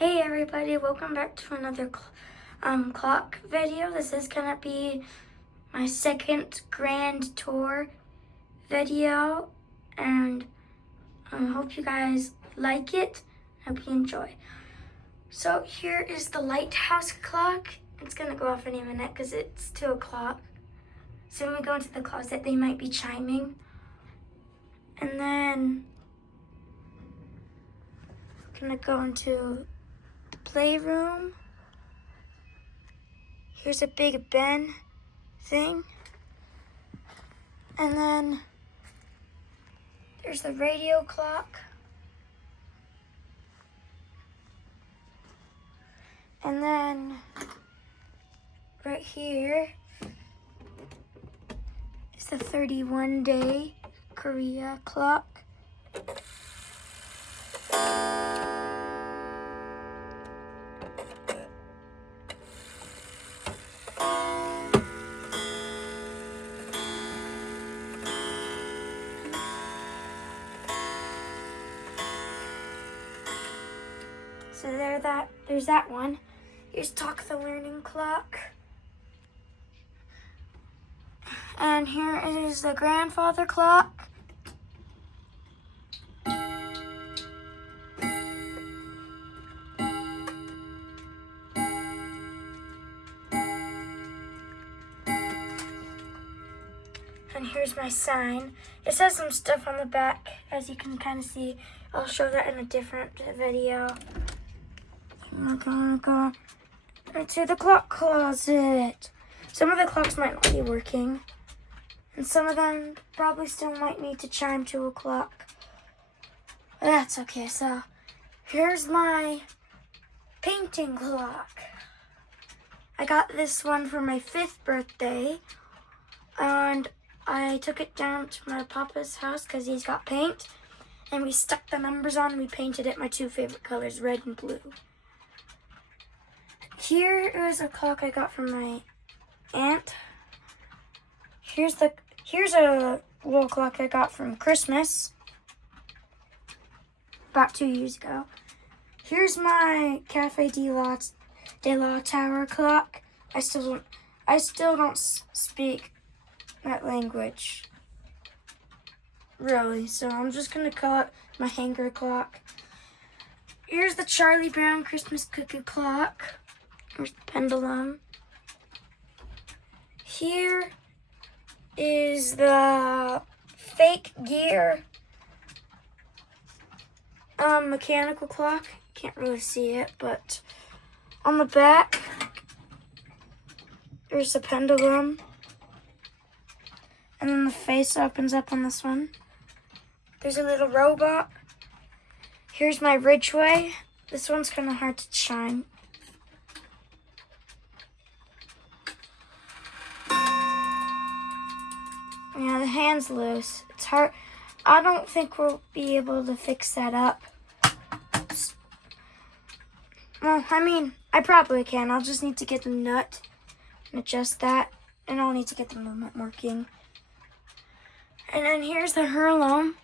Hey everybody, welcome back to another clock video. This is gonna be my second grand tour video, and I hope you guys like it. Hope you enjoy. So here is the lighthouse clock. It's gonna go off any minute because it's 2 o'clock. So when we go into the closet, they might be chiming. And then I'm gonna go into the playroom. Here's a Big Ben thing. And then there's the radio clock. And then right here is the 31-day Korea clock. So there's that one. Here's Talk the Learning Clock. And here is the grandfather clock. And here's my sign. It says some stuff on the back, as you can kind of see. I'll show that in a different video. We're gonna go into the clock closet. Some of the clocks might not be working, and some of them probably still might need to chime 2 o'clock. But that's okay. So here's my painting clock. I got this one for my 5th birthday, and I took it down to my papa's house because he's got paint, and we stuck the numbers on and we painted it my 2 favorite colors, red and blue. Here is a clock I got from my aunt. Here's a wall clock I got from Christmas about 2 years ago. Here's my Cafe de la Tower clock. I still don't speak that language, really, so I'm just gonna call it my hanger clock. Here's the Charlie Brown Christmas cookie clock. Here's the pendulum. Here is the fake gear mechanical clock. Can't really see it, but on the back there's the pendulum. And then the face opens up on this one. There's a little robot. Here's my Ridgeway. This one's kind of hard to chime. Yeah, the hand's loose. It's hard. I don't think we'll be able to fix that up. Well, I mean, I probably can. I'll just need to get the nut and adjust that. And I'll need to get the movement working. And then here's the Hurlum.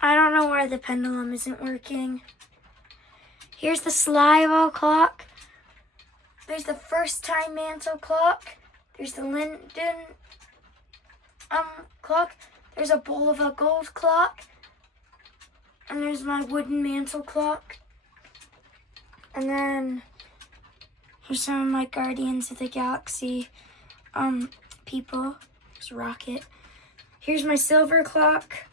I don't know why the pendulum isn't working. Here's the Sligo clock. There's the First Time Mantle clock. There's the Linden clock. There's a Bowl of a Gold clock. And there's my wooden mantle clock. And then here's some of my Guardians of the Galaxy people. There's Rocket. Here's my silver clock.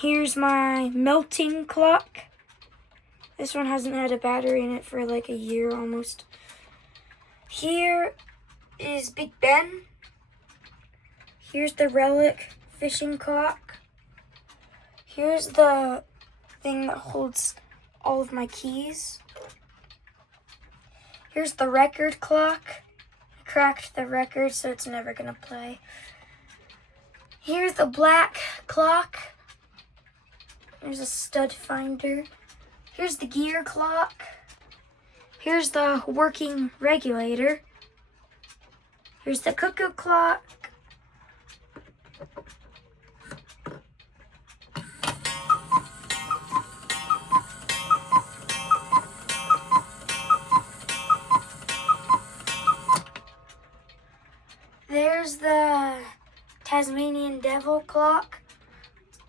Here's my melting clock. This one hasn't had a battery in it for like a year almost. Here is Big Ben. Here's the Relic fishing clock. Here's the thing that holds all of my keys. Here's the record clock. I cracked the record, so it's never gonna play. Here's the black clock. There's a stud finder. Here's the gear clock. Here's the working regulator. Here's the cuckoo clock. devil clock,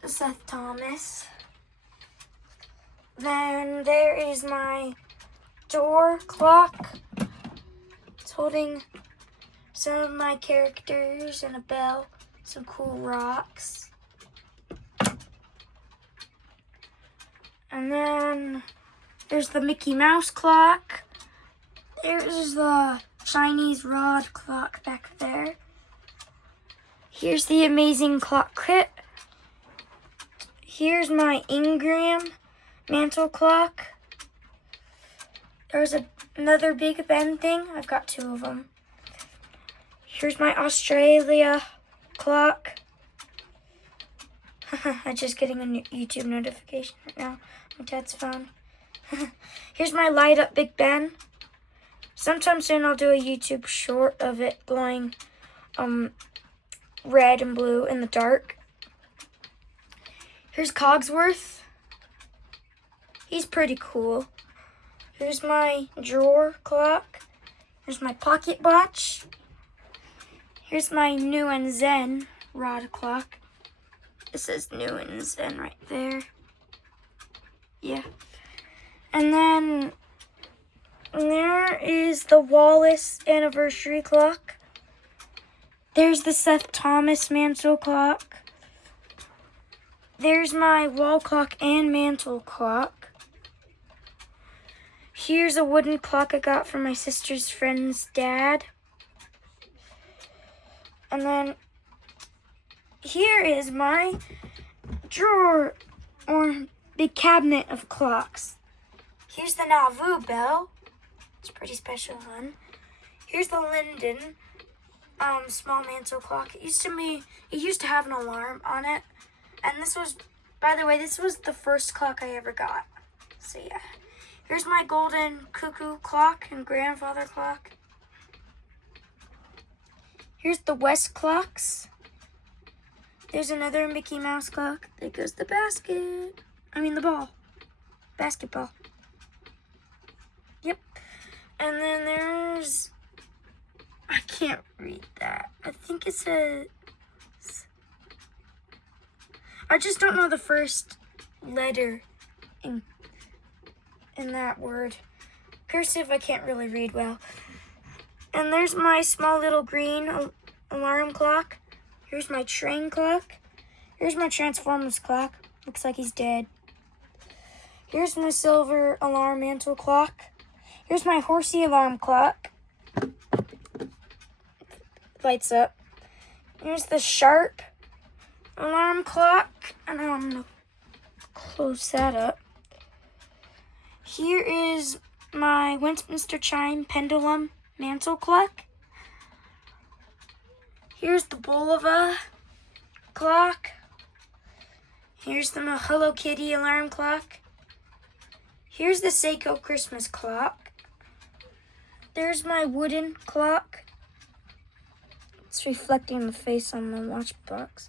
the Seth Thomas. Then there is my door clock. It's holding some of my characters and a bell, some cool rocks. And then there's the Mickey Mouse clock. There's the Chinese rod clock back there. Here's the amazing clock kit. Here's my Ingram mantle clock. There's another Big Ben thing. I've got 2 of them. Here's my Australia clock. I'm just getting a YouTube notification right now. My dad's phone. Here's my light up Big Ben. Sometime soon I'll do a YouTube short of it glowing red and blue in the dark. Here's Cogsworth. He's pretty cool. Here's my drawer clock. Here's my pocket watch. Here's my New and Zen rod clock. It says New and Zen right there. Yeah. And then there is the Wallace anniversary clock. There's the Seth Thomas mantle clock. There's my wall clock and mantle clock. Here's a wooden clock I got from my sister's friend's dad. And then here is my drawer or big cabinet of clocks. Here's the Nauvoo bell. It's a pretty special one. Here's the Linden small mantle clock. It used to have an alarm on it. And this was, by the way, this was the first clock I ever got. So yeah. Here's my golden cuckoo clock and grandfather clock. Here's the West clocks. There's another Mickey Mouse clock. There goes the the ball. Basketball. Yep. And then there's, I can't read that. I think it says, I just don't know the first letter in that word. Cursive, I can't really read well. And there's my small little green alarm clock. Here's my train clock. Here's my Transformers clock. Looks like he's dead. Here's my silver alarm mantle clock. Here's my horsey alarm clock. Lights up. Here's the sharp alarm clock. And I'm going to close that up. Here is my Westminster Chime pendulum mantle clock. Here's the Bulova clock. Here's the Hello Kitty alarm clock. Here's the Seiko Christmas clock. There's my wooden clock. It's reflecting the face on the watch box.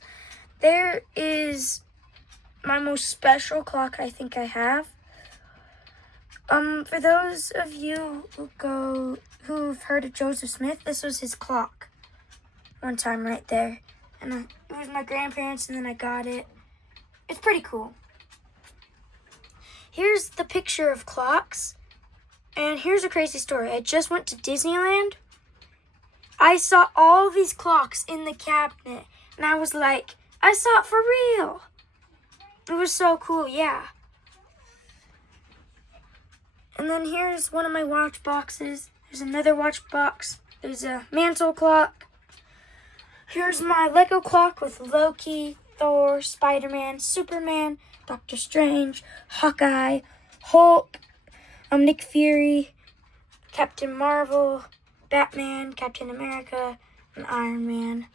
There is my most special clock I think I have. For those of you who've heard of Joseph Smith, this was his clock one time right there. And it was my grandparents, and then I got it. It's pretty cool. Here's the picture of clocks. And here's a crazy story. I just went to Disneyland. I saw all these clocks in the cabinet. And I was like, I saw it for real. It was so cool, yeah. And then here's one of my watch boxes. There's another watch box. There's a mantle clock. Here's my Lego clock with Loki, Thor, Spider-Man, Superman, Doctor Strange, Hawkeye, Hulk, Nick Fury, Captain Marvel, Batman, Captain America, and Iron Man.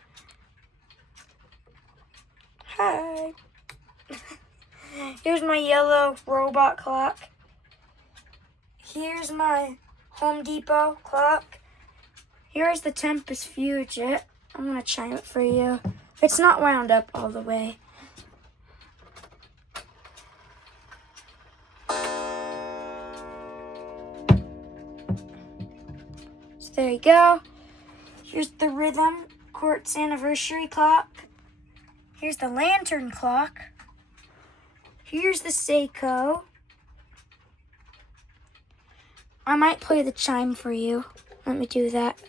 Hi. Here's my yellow robot clock. Here's my Home Depot clock. Here's the Tempest Fugit. I'm going to chime it for you. It's not wound up all the way. So there you go. Here's the Rhythm Quartz Anniversary clock. Here's the lantern clock. Here's the Seiko. I might play the chime for you. Let me do that.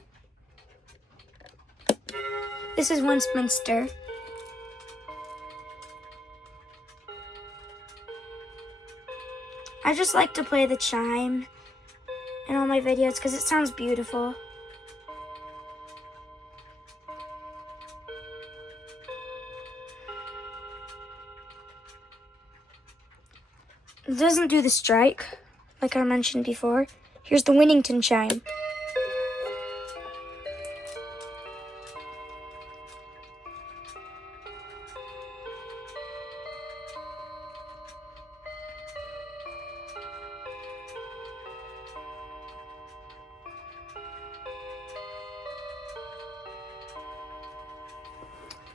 This is Westminster. I just like to play the chime in all my videos because it sounds beautiful. It doesn't do the strike, like I mentioned before. Here's the Winnington chime.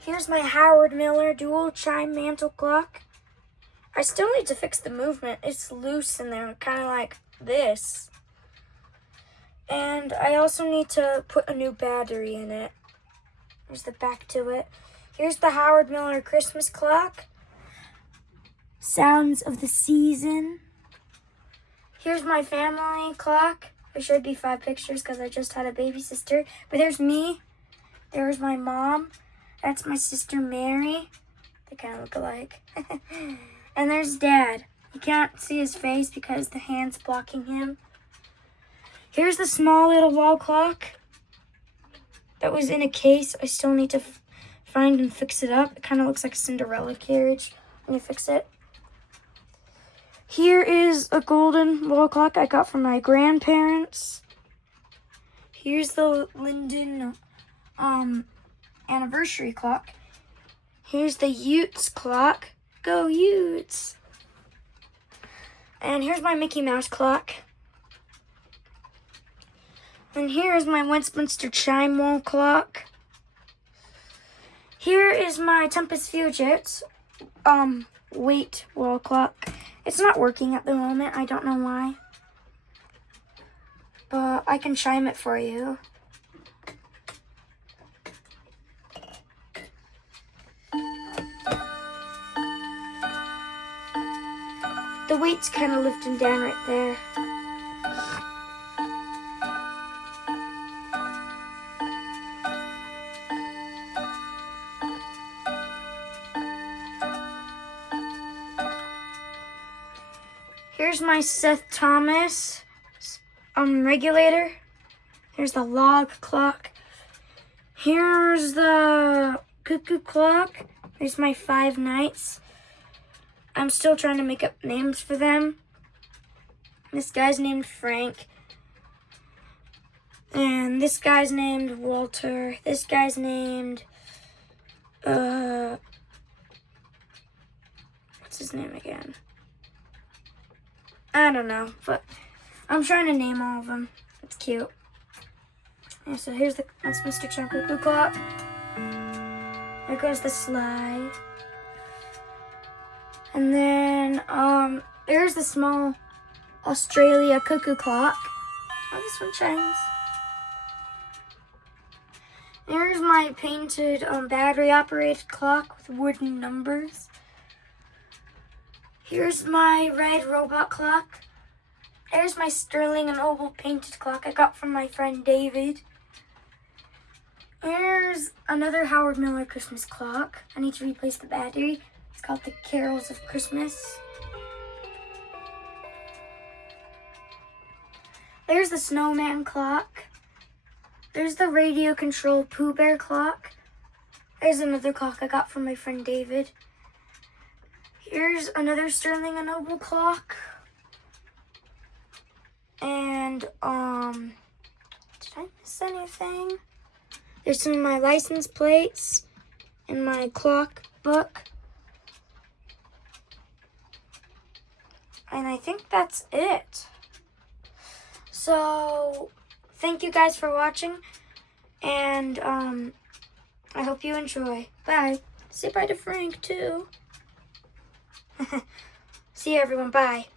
Here's my Howard Miller dual chime mantle clock. I still need to fix the movement. It's loose in there, kind of like this. And I also need to put a new battery in it. There's the back to it. Here's the Howard Miller Christmas clock. Sounds of the season. Here's my family clock. There should be 5 pictures because I just had a baby sister. But there's me. There's my mom. That's my sister Mary. They kind of look alike. And there's Dad. You can't see his face because the hand's blocking him. Here's the small little wall clock that was in a case. I still need to find and fix it up. It kind of looks like a Cinderella carriage when you fix it. Here is a golden wall clock I got from my grandparents. Here's the Linden anniversary clock. Here's the Utes clock. Go Utes! And here's my Mickey Mouse clock. And here's my Westminster chime wall clock. Here is my Tempest Fugit weight wall clock. It's not working at the moment. I don't know why. But I can chime it for you. The weight's kind of lifting down right there. Here's my Seth Thomas regulator. Here's the log clock. Here's the cuckoo clock. Here's my 5 nights. I'm still trying to make up names for them. This guy's named Frank. And this guy's named Walter. This guy's named, what's his name again? I don't know, but I'm trying to name all of them. It's cute. Yeah, so here's the Mr. Chime Cuckoo clock. There goes the slide. And then, there's the small Australia cuckoo clock. Oh, this one chimes. There's my painted battery-operated clock with wooden numbers. Here's my red robot clock. There's my Sterling and Oval painted clock I got from my friend David. Here's another Howard Miller Christmas clock. I need to replace the battery. It's called the Carols of Christmas. There's the Snowman clock. There's the radio control Pooh Bear clock. There's another clock I got from my friend David. Here's another Sterling and Noble clock. And, did I miss anything? There's some of my license plates and my clock book. And I think that's it. So, thank you guys for watching. And, I hope you enjoy. Bye. Say bye to Frank, too. See you, everyone. Bye.